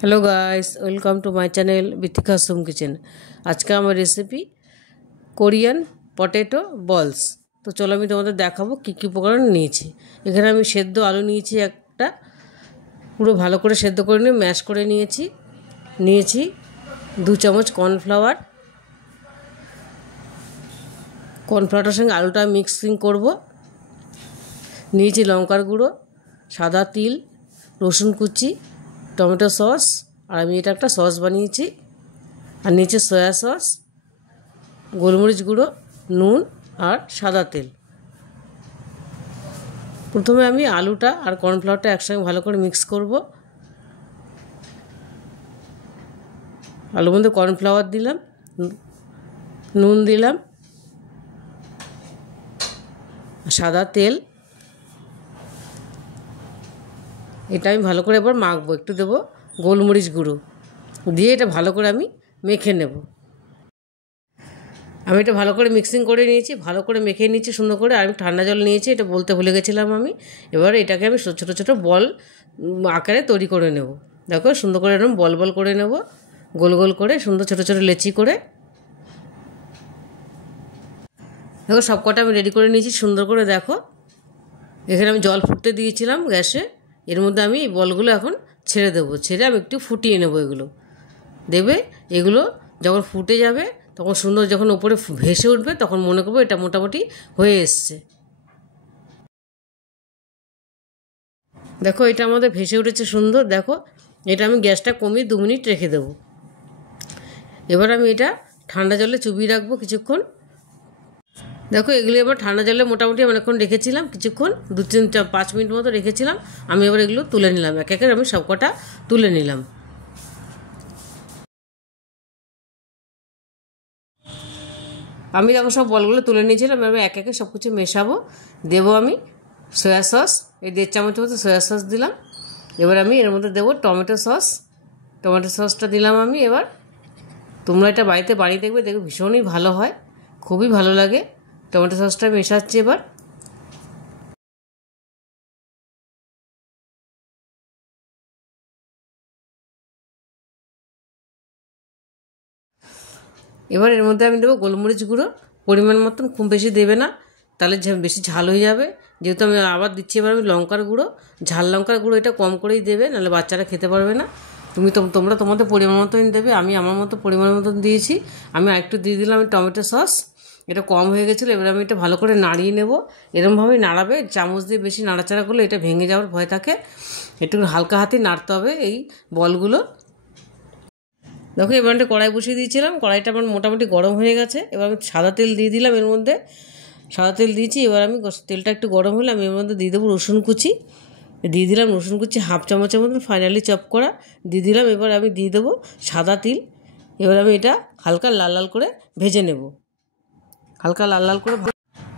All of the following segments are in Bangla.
Hello guys, welcome to my channel Bithika Som kitchen. আজকে আমার রেসিপি কোরিয়ান পটেটো বলস। তো চলো আমি তোমাদের দেখাবো কী কী উপকরণ নিয়েছি। এখানে আমি সেদ্ধ আলু নিয়েছি একটা, পুরো ভালো করে সেদ্ধ করে নিয়ে ম্যাশ করে নিয়েছি 2 চামচ কর্নফ্লাওয়ারের সঙ্গে আলুটা মিক্সিং করব। নিয়েছি লঙ্কার গুঁড়ো, সাদা তিল, রসুন কুচি, টমেটো সস, আর আমি এটা একটা সস বানিয়েছি। আর নিচে সয়া সস, গোলমরিচ গুঁড়ো, নুন আর সাদা তেল। প্রথমে আমি আলুটা আর কর্নফ্লাওয়ারটা একসঙ্গে ভালো করে মিক্স করব। আলুর মধ্যে কর্নফ্লাওয়ার দিলাম, নুন দিলাম, সাদা তেল। এটা আমি ভালো করে এবার মাখবো। একটু দেবো গোলমরিচ গুঁড়ো দিয়ে এটা ভালো করে আমি মেখে নেব। আমি এটা ভালো করে মিক্সিং করে নিয়েছি, ভালো করে মেখে নিয়েছি সুন্দর করে। আমি ঠান্ডা জল নিয়েছি, এটা বলতে ভুলে গেছিলাম আমি। এবার এটাকে আমি ছোটো ছোটো বল আকারে তৈরি করে নেব। দেখো সুন্দর করে এরকম বল বল করে নেব, গোল গোল করে সুন্দর ছোটো ছোটো লেচি করে। দেখো সব কটা আমি রেডি করে নিয়েছি সুন্দর করে। দেখো এখানে আমি জল ফুটতে দিয়েছিলাম গ্যাসে। এর মধ্যে আমি এই বলগুলো এখন ছেড়ে দেবো। ছেড়ে আমি একটু ফুটিয়ে নেবো। এগুলো যখন ফুটে যাবে তখন সুন্দর, যখন ওপরে ভেসে উঠবে তখন মনে করবো এটা মোটামুটি হয়ে এসছে। দেখো এটা আমাদের ভেসে উঠেছে সুন্দর। দেখো এটা আমি গ্যাসটা কমিয়ে 2 মিনিট রেখে দেবো। এবার আমি এটা ঠান্ডা জলে চুবিয়ে রাখবো কিছুক্ষণ। দেখো এগুলো এবার ঠান্ডা জলে মোটামুটি অনেকক্ষণ রেখেছিলাম, কিছুক্ষণ 2-3-5 মিনিট মতো রেখেছিলাম। আমি এবার এগুলো তুলে নিলাম, এক একে আমি সব কটা তুলে নিলাম। আমি দেখো সব বলগুলো তুলে নিয়েছিলাম। এবার এক একে সব কিছু মেশাবো। দেবো আমি সয়া সস, এই 1.5 চামচ মতো সয়া সস দিলাম। এবার আমি এর মধ্যে দেবো টমেটো সসটা দিলাম আমি। এবার তোমরা এটা বাড়িতে বানিয়ে দেখবে, ভীষণই ভালো হয়, খুবই ভালো লাগে। টমেটো সসটা মেশাচ্ছি এবার। এবার এর মধ্যে আমি দেবো গোলমরিচ গুঁড়ো, পরিমাণ মতন, খুব বেশি দেবে না, তাহলে বেশি ঝাল হয়ে যাবে। যেহেতু আমি আবার দিচ্ছি এবার আমি লঙ্কার গুঁড়ো, ঝাল লঙ্কার গুঁড়ো এটা কম করেই দেবে, নাহলে বাচ্চারা খেতে পারবে না। তোমরা তোমাদের পরিমাণ মতন দেবে। আমি আমার মতো পরিমাণ মতন দিয়েছি। আমি আরেকটু দিয়ে দিলাম টমেটো সস, এটা কম হয়ে গেছিলো। এবার আমি এটা ভালো করে নাড়িয়ে নেব। এরকমভাবেই নাড়াবে, চামচ দিয়ে বেশি নাড়াচাড়া করলে এটা ভেঙে যাওয়ার ভয় থাকে। একটু হালকা হাতে নাড়তে হবে এই বলগুলো। দেখো এবার একটা কড়াই বসিয়ে দিয়েছিলাম, কড়াইটা আমার মোটামুটি গরম হয়ে গেছে। এবার আমি সাদা তেল দিয়ে দিলাম এর মধ্যে, সাদা তেল দিয়েছি। এবার আমি তেলটা একটু গরম হলে আমি এর মধ্যে দিয়ে দেবো রসুন কুচি, দিয়ে দিলাম রসুন কুচি 1/2 চামচের মতন ফাইনালি চপ করা দিয়ে দিলাম। এবার আমি দিয়ে দেবো সাদা তিল। এবার আমি এটা হালকা লাল লাল করে ভেজে নেব, হালকা লাল লাল করে।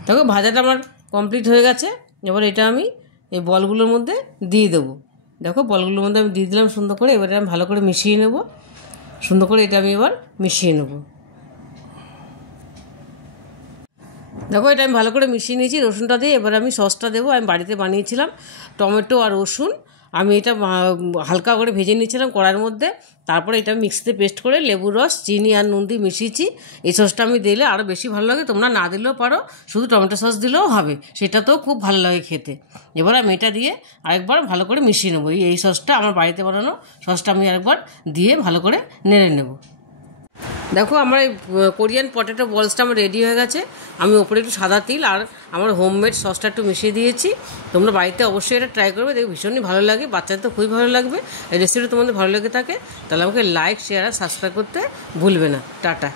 দেখো ভাজাটা আমার কমপ্লিট হয়ে গেছে। এবার এটা আমি এই বলগুলোর মধ্যে দিয়ে দেবো। দেখো বলগুলোর মধ্যে আমি দিয়ে দিলাম সুন্দর করে। এবারে আমি ভালো করে মিশিয়ে নেব সুন্দর করে। এটা আমি এবার মিশিয়ে নেব। দেখো এটা আমি ভালো করে মিশিয়ে নিয়েছি রসুনটা দিয়ে। এবার আমি সসটা দেবো। আমি বাড়িতে বানিয়েছিলাম টমেটো আর রসুন, আমি এটা হালকা করে ভেজে নিয়েছিলাম কড়াইয়ের মধ্যে। তারপরে এটা মিক্সিতে পেস্ট করে লেবুর রস, চিনি আর নুন দিয়ে মিশিয়েছি। এই সসটা আমি দিলে আরও বেশি ভালো লাগে। তোমরা না দিলেও পারো, শুধু টমেটো সস দিলেও হবে, সেটাতেও খুব ভালো লাগে খেতে। এবার আমি এটা দিয়ে আরেকবার ভালো করে মিশিয়ে নেবো। এই সসটা আমার বাড়িতে বানানো সসটা আমি আরেকবার দিয়ে ভালো করে নেড়ে নেব। দেখো আমার এই কোরিয়ান পটেটো বলসটা আমার রেডি হয়ে গেছে। আমি ওপরে একটু সাদা তিল আর আমার হোমমেড সসটা একটু মিশিয়ে দিয়েছি। তোমরা বাড়িতে অবশ্যই এটা ট্রাই করবে, দেখো ভীষণই ভালো লাগে, বাচ্চাদের তো খুবই ভালো লাগবে। এই রেসিপিটা তোমাদের ভালো লেগে থাকে তাহলে আমাকে লাইক, শেয়ার আর সাবস্ক্রাইব করতে ভুলবে না। টাটা।